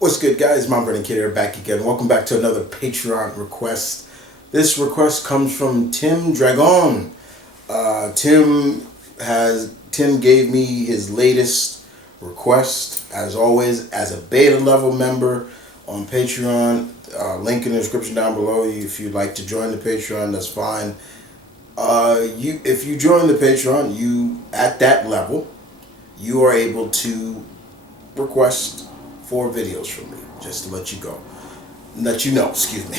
What's good, guys? M.V.K here, back again. Welcome back to another Patreon request. This request comes from Tim Dragon. Tim gave me his latest request, as always, as a beta level member on Patreon. Link in the description down below. If you'd like to join the Patreon, that's fine. If you join the Patreon, you at that level, you are able to request 4 videos from me, just to let you know, excuse me.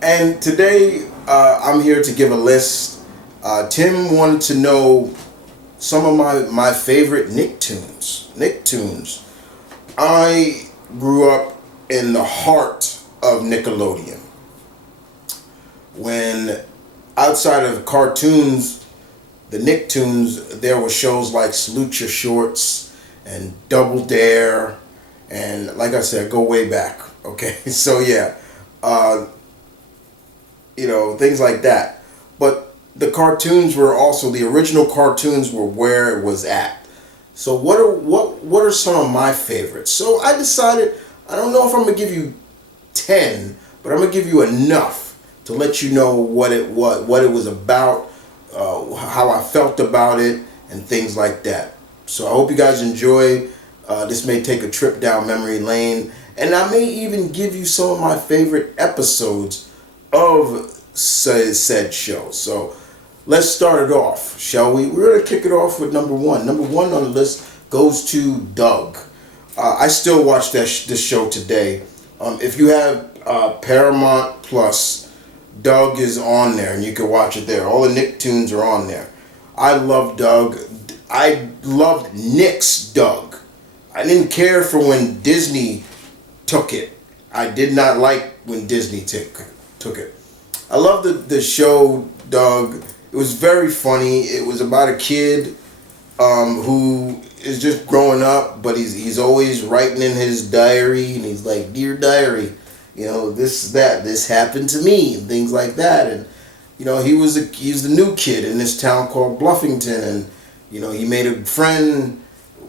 And today, I'm here to give a list. Tim wanted to know some of my favorite Nicktoons. I grew up in the heart of Nickelodeon. When outside of cartoons, the Nicktoons, there were shows like Salute Your Shorts and Double Dare. And like I said, go way back, okay? So yeah, things like that. But the cartoons were also, the original cartoons were where it was at. So what are some of my favorites? So I decided, I don't know if I'm gonna give you 10, but I'm gonna give you enough to let you know what it was about, how I felt about it, and things like that. So I hope you guys enjoy. This may take a trip down memory lane, and I may even give you some of my favorite episodes of said show. So let's start it off, shall we? We're going to kick it off with number 1. Number 1 on the list goes to Doug. I still watch this show today. If you have Paramount Plus, Doug is on there, and you can watch it there. All the Nicktoons are on there. I love Doug. I loved Nick's Doug. I didn't care for when Disney took it. I did not like when Disney took it. I love the show Doug. It was very funny. It was about a kid who is just growing up, but he's always writing in his diary, and he's like, "Dear diary, this happened to me," and things like that. And he's the new kid in this town called Bluffington, and he made a friend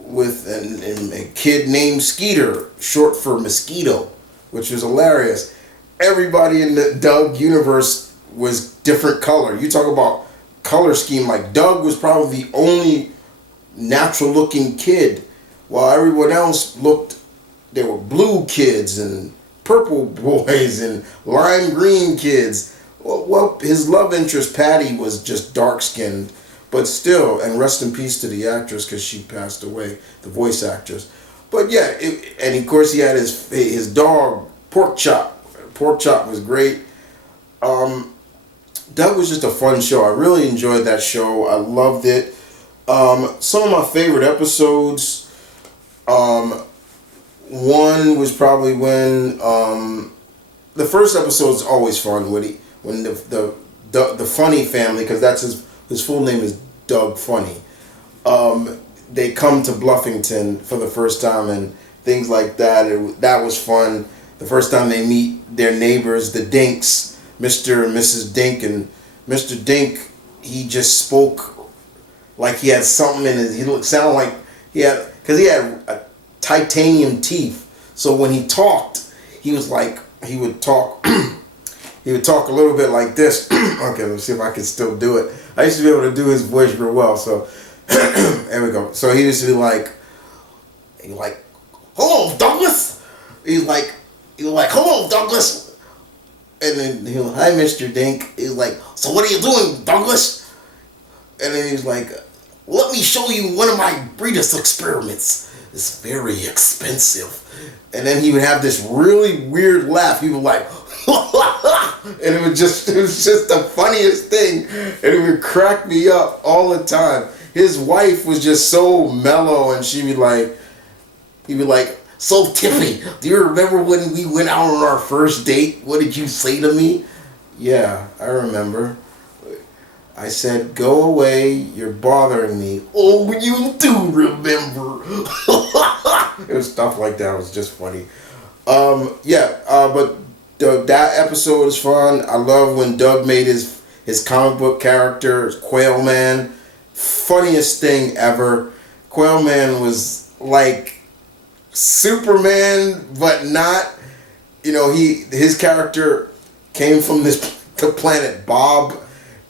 with a kid named Skeeter, short for Mosquito, which was hilarious. Everybody in the Doug universe was different color. You talk about color scheme, like Doug was probably the only natural looking kid, while everyone else there were blue kids and purple boys and lime green kids. Well, his love interest, Patty, was just dark skinned. But still, and rest in peace to the actress, because she passed away, the voice actress. But yeah, and of course he had his dog, Pork Chop. Pork Chop was great. That was just a fun show. I really enjoyed that show. I loved it. Some of my favorite episodes, one was probably when, the first episode is always fun, when the Funny family, because that's his full name is Doug Funny. They come to Bluffington for the first time and things like that. That was fun. The first time they meet their neighbors, the Dinks, Mr. and Mrs. Dink. And Mr. Dink, he just spoke like he had something in his... He sounded like he had... Because he had titanium teeth. So when he talked, he was like... He would talk... He would talk a little bit like this. Okay, let's see if I can still do it. I used to be able to do his voice real well, so there we go. So he used to be like, "Hello, Douglas." He's like, "Hello, Douglas." And then he was, "Hi, Mr. Dink." He's like, "So what are you doing, Douglas?" And then he's like, "Let me show you one of my breeders' experiments. It's very expensive." And then he would have this really weird laugh. He would like, and it was just the funniest thing, and it would crack me up all the time. His wife was just so mellow, and he'd be like, "So Tiffany, do you remember when we went out on our first date? What did you say to me?" "Yeah, I remember. I said, 'Go away, you're bothering me.'" "Oh, you do remember." It was stuff like that. It was just funny. But that episode is fun. I love when Doug made his comic book character, Quail Man. Funniest thing ever. Quail Man was like Superman, but not. His character came from the planet Bob,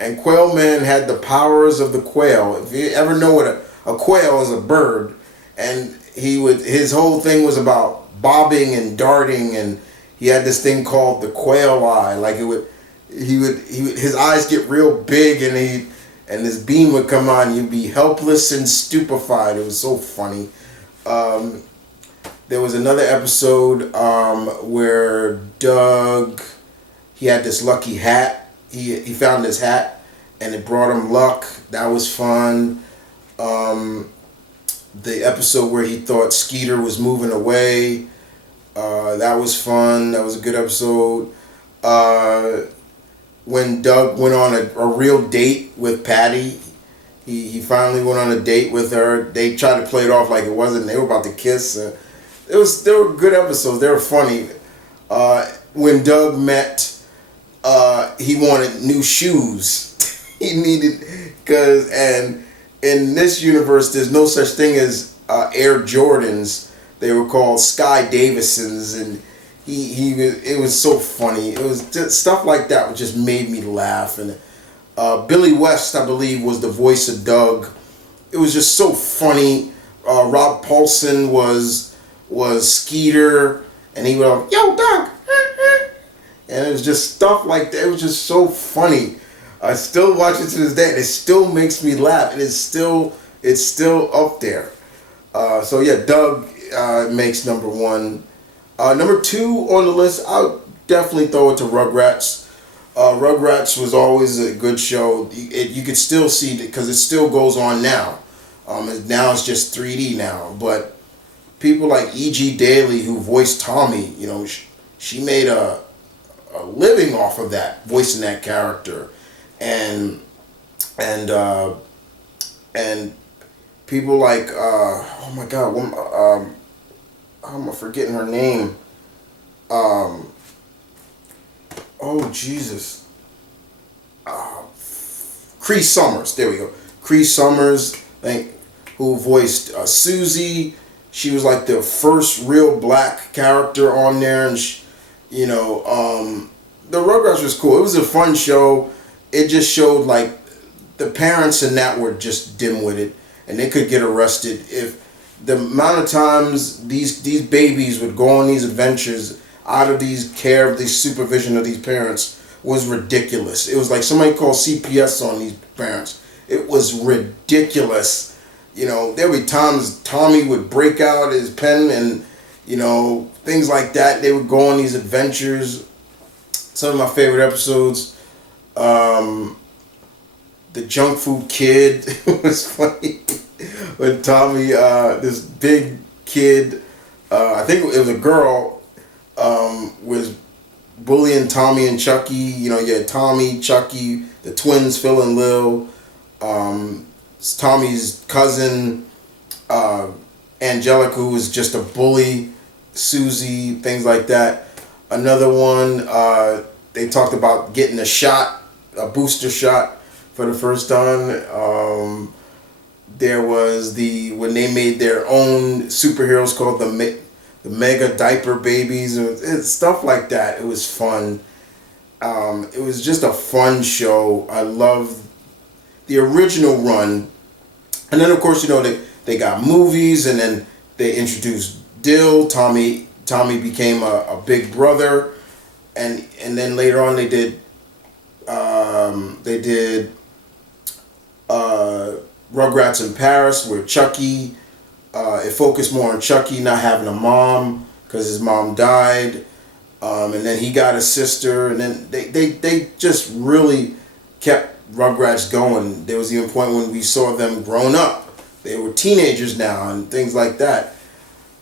and Quail Man had the powers of the quail. If you ever know what a quail is, a bird, and his whole thing was about bobbing and darting, and he had this thing called the quail eye. Like his eyes get real big, and this beam would come on. You'd be helpless and stupefied. It was so funny. There was another episode where Doug, he had this lucky hat. He found this hat, and it brought him luck. That was fun. The episode where he thought Skeeter was moving away, that was fun. That was a good episode. When Doug went on a real date with Patty, he finally went on a date with her. They tried to play it off like it wasn't. They were about to kiss. They were good episodes. They were funny. When Doug met, he wanted new shoes. He needed, and in this universe, there's no such thing as Air Jordans. They were called Sky Davisons, and it was so funny. It was just, stuff like that which just made me laugh. And Billy West, I believe, was the voice of Doug. It was just so funny. Rob Paulson was Skeeter, and he would go, "Yo, Doug," and it was just stuff like that. It was just so funny. I still watch it to this day, and it still makes me laugh. It's still up there. So yeah, Doug makes number one. Number two on the list, I'll definitely throw it to Rugrats. Rugrats was always a good show. You could still see it because it still goes on now. Now it's just 3D now, but people like E.G. Daily, who voiced Tommy, she made a living off of that, voicing that character, and people like oh my God, how am I forgetting her name? Oh Jesus, Cree Summers. There we go. Cree Summers, who voiced Susie. She was like the first real black character on there, and the Rugrats was cool. It was a fun show. It just showed like the parents in that were just dim-witted, and they could get arrested if the amount of times these babies would go on these adventures out of these supervision of these parents was ridiculous. It was like somebody called CPS on these parents. It was ridiculous. There would be times Tommy would break out his pen and, things like that. They would go on these adventures. Some of my favorite episodes, the Junk Food Kid was funny. When Tommy, this big kid, I think it was a girl, was bullying Tommy and Chucky. You had Tommy, Chucky, the twins, Phil and Lil. Tommy's cousin, Angelica, who was just a bully, Susie, things like that. Another one, they talked about getting a booster shot for the first time. There was when they made their own superheroes called the Mega Diaper Babies. It's stuff like that. It was fun. It was just a fun show. I loved the original run. And then, of course, they got movies, and then they introduced Dill. Tommy became a big brother, and then later on they did Rugrats in Paris, where Chucky, it focused more on Chucky not having a mom because his mom died, and then he got a sister, and then they just really kept Rugrats going. There was even a point when we saw them grown up. They were teenagers now and things like that.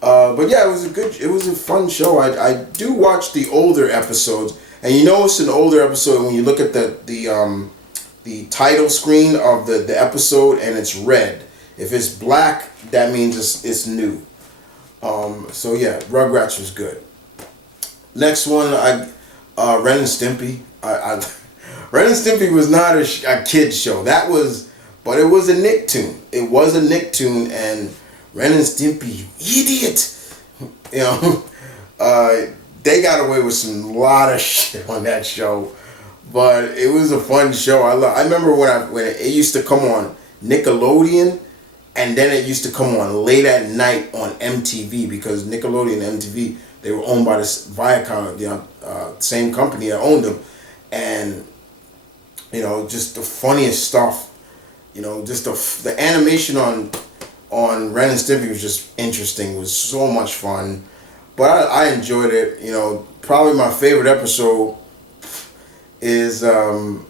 But yeah, it was a fun show. I do watch the older episodes, and it's an older episode when you look at the title screen of the episode and it's red. If it's black, that means it's new. So yeah, Rugrats was good. Next one, Ren and Stimpy. Ren and Stimpy was not a kid's show. But it was a Nicktoon. It was a Nicktoon, and Ren and Stimpy, you idiot! You know, uh, they got away with some lot of shit on that show, but it was a fun show. I remember when it used to come on Nickelodeon, and then it used to come on late at night on MTV, because Nickelodeon and MTV, they were owned by this Viacom, same company that owned them, and just the funniest stuff. Just the animation on Ren and Stimpy was just interesting. It was so much fun, but I enjoyed it. Probably my favorite episode is when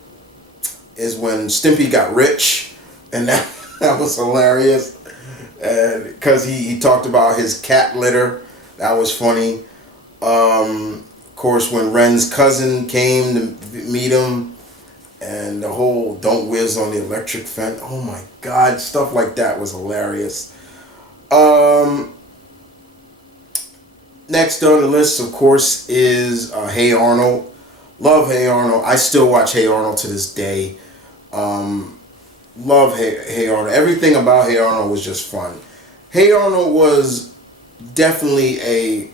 Stimpy got rich, and that was hilarious. And because he talked about his cat litter, that was funny. Of course, when Ren's cousin came to meet him, and the whole "don't whiz on the electric fence." Oh my God, stuff like that was hilarious. Next on the list, of course, is Hey Arnold. Love Hey Arnold. I still watch Hey Arnold to this day. Love Hey Arnold. Everything about Hey Arnold was just fun. Hey Arnold was definitely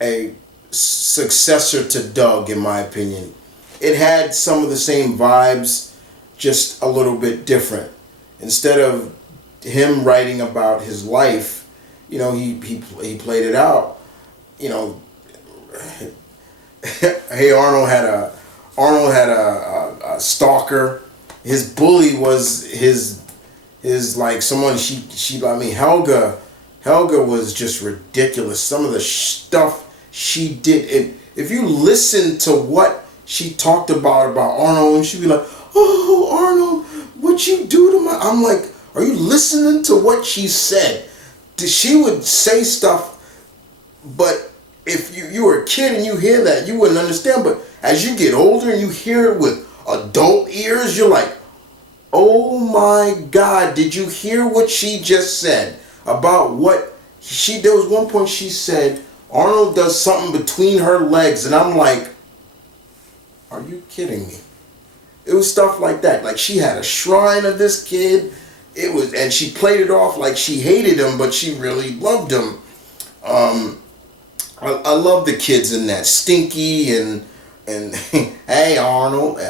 a successor to Doug, in my opinion. It had some of the same vibes, just a little bit different. Instead of him writing about his life, he played it out. Hey Arnold had a stalker. His bully was his like someone Helga. Helga was just ridiculous. Some of the stuff she did, and if you listen to what she talked about Arnold, and she'd be like, "Oh, Arnold, what you do to my?" I'm like, "Are you listening to what she said?" She would say stuff, but if you were a kid and you hear that, you wouldn't understand. But as you get older and you hear it with adult ears, you're like, "Oh my God, did you hear what she just said about what she?" There was one point she said Arnold does something between her legs, and I'm like, "Are you kidding me?" It was stuff like that. Like, she had a shrine of this kid. And she played it off like she hated him, but she really loved him. I love the kids in that. Stinky and hey Arnold,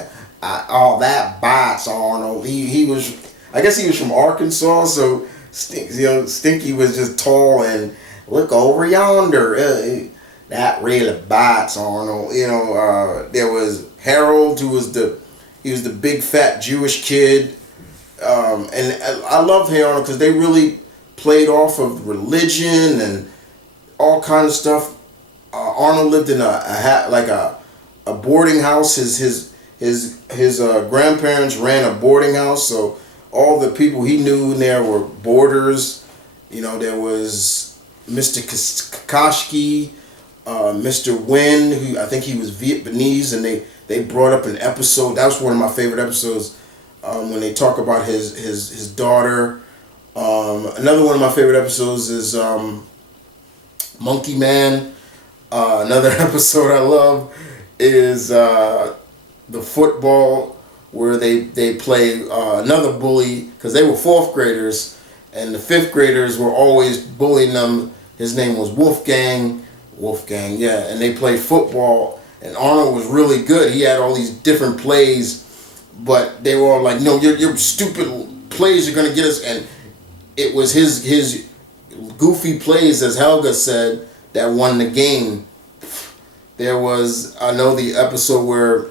all that bites Arnold. He was, I guess he was from Arkansas, so Stinky was just tall and look over yonder. That really bites Arnold. There was Harold, who was the big fat Jewish kid. And I love Hey Arnold because they really played off of religion and all kind of stuff. Arnold lived in a boarding house. His grandparents ran a boarding house, so all the people he knew in there were boarders. There was Mr. Kakashi, Mr. Wynn, who I think he was Vietnamese, and they brought up an episode. That was one of my favorite episodes. When they talk about his daughter. Another one of my favorite episodes is Monkey Man. Another episode I love is the football, where they play another bully, because they were fourth graders, and the fifth graders were always bullying them. His name was Wolfgang, yeah, and they played football, and Arnold was really good. He had all these different plays, but they were all like, "No, your stupid plays are gonna get us." And it was his goofy plays, as Helga said, that won the game. There was, I know, the episode where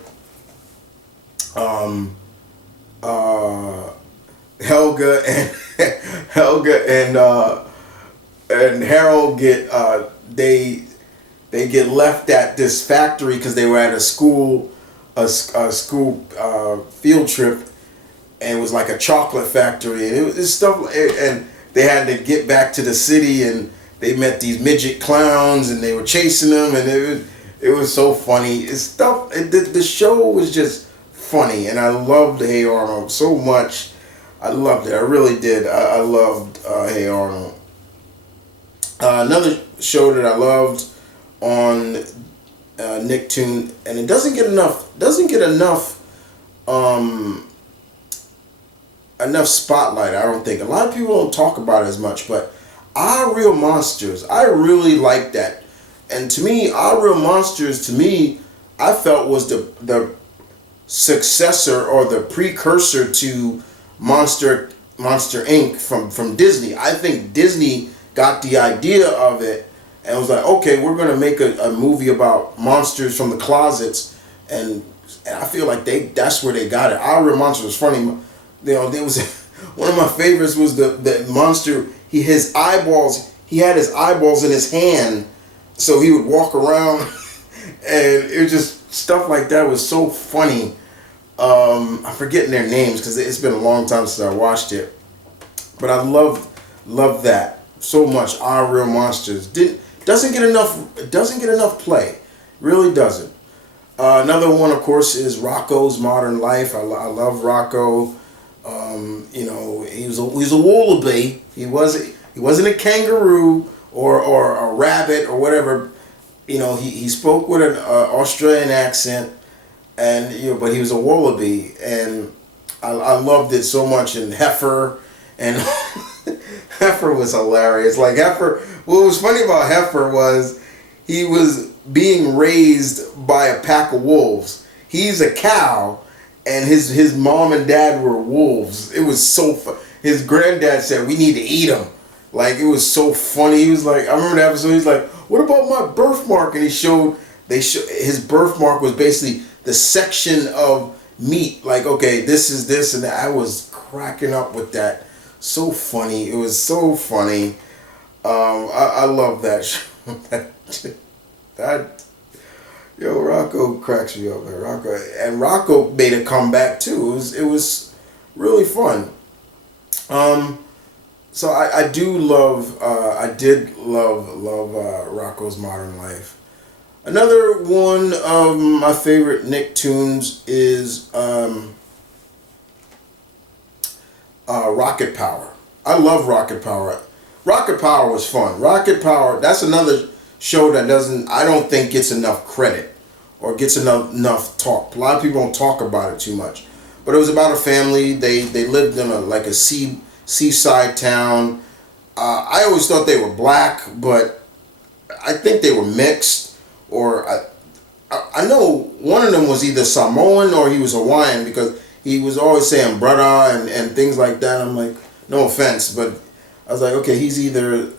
Helga and Harold get they get left at this factory because they were at a school field trip, and it was like a chocolate factory, and it was stuff, and they had to get back to the city, and they met these midget clowns, and they were chasing them, and it was so funny. It's stuff. The show was just funny, and I loved Hey Arnold so much. I loved it. I really did. I loved Hey Arnold. Another show that I loved on Nicktoon, and it doesn't get enough spotlight. I don't think a lot of people don't talk about it as much, but Our Real Monsters. I really like that. And to me, Our Real Monsters, to me, I felt was the successor or the precursor to Monster Inc. from Disney. I think Disney got the idea of it and was like, okay, we're gonna make a movie about monsters from the closets, and I feel like that's where they got it. Our Real Monsters was funny. There was one of my favorites was the monster. He had his eyeballs in his hand, so he would walk around, and it was just stuff like that was so funny. I'm forgetting their names because it's been a long time since I watched it, but I love that so much. Our Real Monsters doesn't get enough play, really doesn't. Another one, of course, is Rocko's Modern Life. I love Rocko. He was a wallaby. He wasn't a kangaroo or a rabbit or whatever. He spoke with an Australian accent, and but he was a wallaby, and I loved it so much. And Heifer, and Heifer was hilarious. Like Heifer, what was funny about Heifer was he was being raised by a pack of wolves. He's a cow, and his mom and dad were wolves. It was so fun. His granddad said, "We need to eat him." Like, it was so funny. He was like, I remember the episode. He's like, "What about my birthmark?" And they showed his birthmark was basically the section of meat. Like, okay, this is this and that. I was cracking up with that. So funny. It was so funny. I love that show. Rocko cracks me up, man. Rocko made a comeback too. It was really fun. So I do love. I did love Rocko's Modern Life. Another one of my favorite Nicktoons is Rocket Power. I love Rocket Power. Rocket Power was fun. Rocket Power. That's another show that I don't think gets enough credit or gets enough talk. A lot of people don't talk about it too much. But it was about a family. They lived in a seaside town. I always thought they were black, but I think they were mixed. Or I know one of them was either Samoan or he was Hawaiian, because he was always saying brother and things like that. I'm like, no offense, but I was like, okay, he's either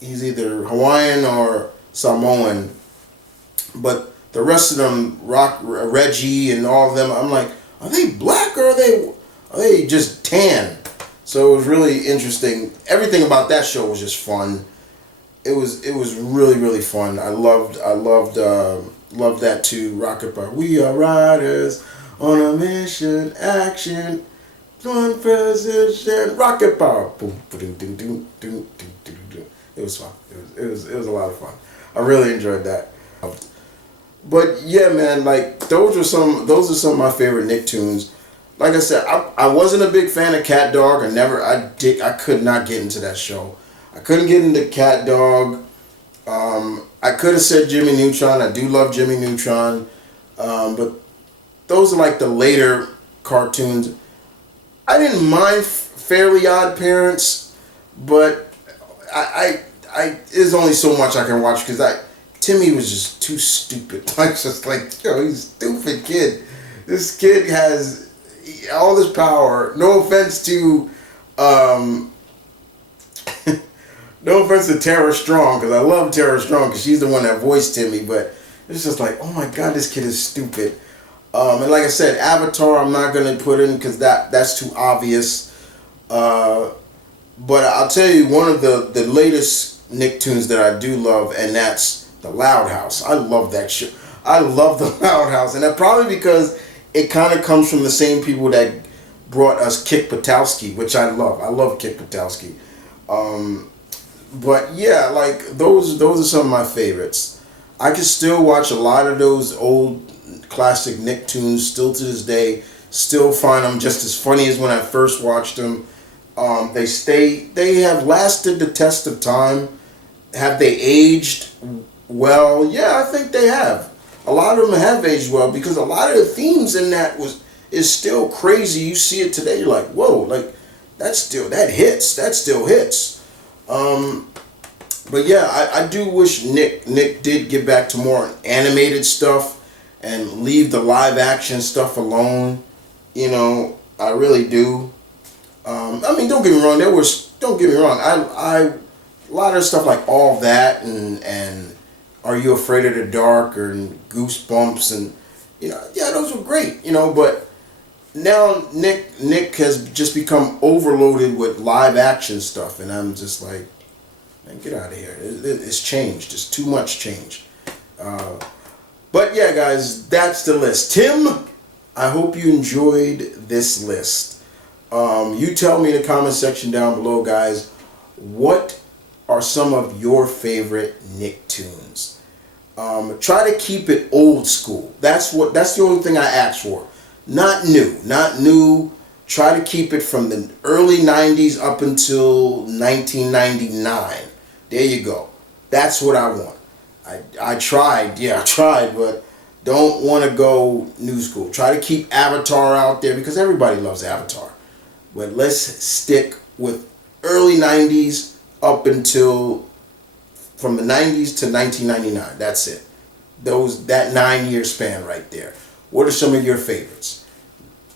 Hawaiian or Samoan. But the rest of them, Reggie and all of them, I'm like, are they black or are they just tan? So it was really interesting. Everything about that show was just fun. It was really, really fun. I loved that too. Rocket Power. We are riders on a mission, action, one position. Rocket Power. Boom, boom, boom, boom, boom, boom. It was fun. It was a lot of fun. I really enjoyed that. But yeah, man, like those are some of my favorite Nicktoons. Like I said, I wasn't a big fan of Cat Dog. I could not get into that show. I couldn't get into Cat Dog. I could have said Jimmy Neutron. I do love Jimmy Neutron. But those are like the later cartoons. I didn't mind Fairly Odd Parents, but there's only so much I can watch because Timmy was just too stupid. I was just like, he's a stupid kid. This kid has all this power. No offense to Tara Strong, because I love Tara Strong because she's the one that voiced Timmy, but it's just like, oh my god, this kid is stupid. And like I said, Avatar I'm not going to put in because that's too obvious. But I'll tell you one of the latest Nicktoons that I do love, and that's The Loud House. I love that show. I love The Loud House, and that probably because it kind of comes from the same people that brought us Kick Buttowski, which I love. I love Kick Buttowski. But yeah, like those are some of my favorites. I can still watch a lot of those old classic Nicktoons still to this day. Still find them just as funny as when I first watched them. They have lasted the test of time. Have they aged well? Yeah, I think they have. A lot of them have aged well because a lot of the themes in that is still crazy. You see it today, you're like, whoa, like that still hits. Um, but yeah, I do wish Nick did get back to more animated stuff and leave the live action stuff alone. You know, I really do. I mean, don't get me wrong. Don't get me wrong. A lot of stuff like All That and Are You Afraid of the Dark or Goosebumps and yeah, those were great. But now Nick has just become overloaded with live action stuff, and I'm just like, man, get out of here. It's changed. It's too much change. Uh, but yeah, guys, that's the list. Tim, I hope you enjoyed this list. You tell me in the comment section down below, guys, what are some of your favorite Nicktoons? Try to keep it old school. That's the only thing I ask for. Not new. Not new. Try to keep it from the early 90s up until 1999. There you go. That's what I want. I tried, but don't want to go new school. Try to keep Avatar out there because everybody loves Avatar. But let's stick with early 90s up until from the 90s to 1999. That's it. That 9-year span right there. What are some of your favorites?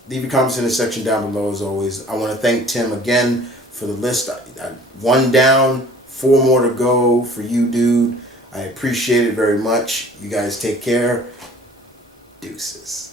Leave your comments in the section down below as always. I want to thank Tim again for the list. One down, 4 more to go for you, dude. I appreciate it very much. You guys take care. Deuces.